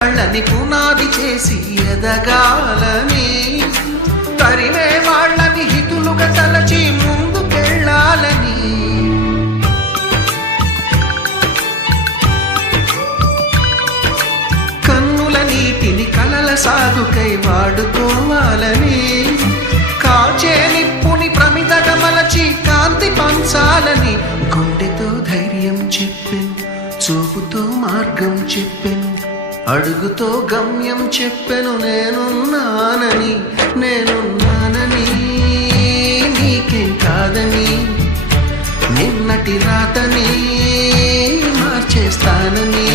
వాళ్ళని పునాది చేసి ఎదగాలని, తరిమే వాళ్ళని హితులుగా తలచి ముందుకెళ్ళాలని, కన్నుల నీటిని కలల సాగుకై వాడుకోవాలని, కాచే నిప్పుని ప్రమిదగా మలచి కాంతి పంచాలని, గుండెతో ధైర్యం చెప్పెను, చూపుతో మార్గం చెప్పెను, అడుగుతో గమ్యం చెప్పెను, నేనున్నానని నీకేం కాదని, నిన్నటి రాతని మార్చేస్తానని.